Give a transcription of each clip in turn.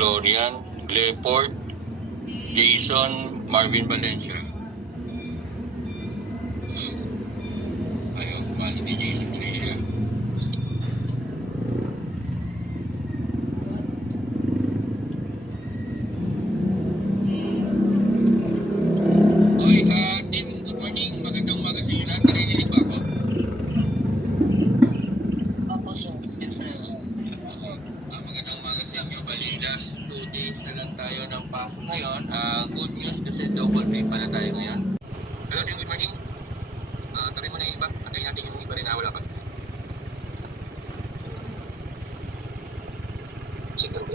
Florian Leport, Jason Marvin Valencia. Ayaw, kumali ni Jason Valencia. Oy, Tim, good morning. Magandang umaga sa inyo lahat. Narinig ba ako? Opo, sir. Yes, sir. Magandang umaga sa inyo. Bali, last 2 days na lang tayo ng pasok ngayon. Good news kasi double pay pala tayo ngayon. Hello, Tim, good morning. Tarin mo na yung iba. Antayin natin yung iba rin na wala pa. Signal ko.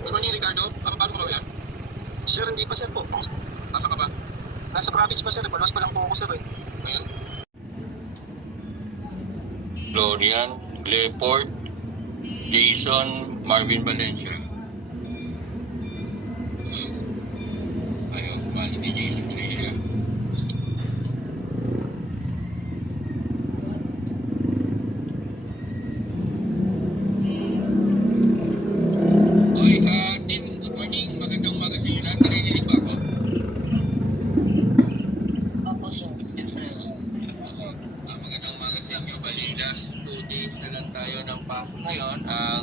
Good morning, Ricardo. Papasok ka ba yan? Sir, hindi pa sir po. Pasok ka ba? Nasa province pa sir, palos pa lang po ako sir eh. Ayan. Florian Leport, Jason Marvin Valencia. Ayaw, kumali ni Jason Valencia. Oy, Tim, good morning. Magandang umaga sa inyo lahat. Narinig ba ako? Opo, sir. Yes, sir. Magandang umaga sa inyo. Bali, last 2 days na lang tayo ng pasok ngayon.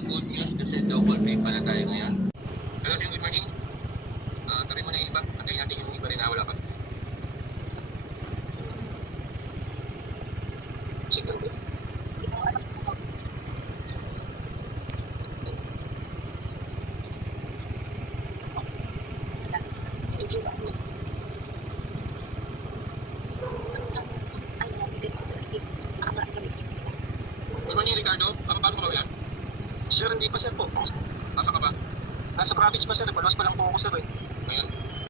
Good news kasi double pay pala tayo ngayon. Hello, Tim, good morning. Tarin mo na yung iba. Antayin natin yung iba rin na wala pa. Signal ko. Good morning, Ricardo. Papasok ka ba yan? Sir, hindi pa sir po. Pasok ka ba? Nasa province pa sir, palos pa lang po ako sir eh. Ayan.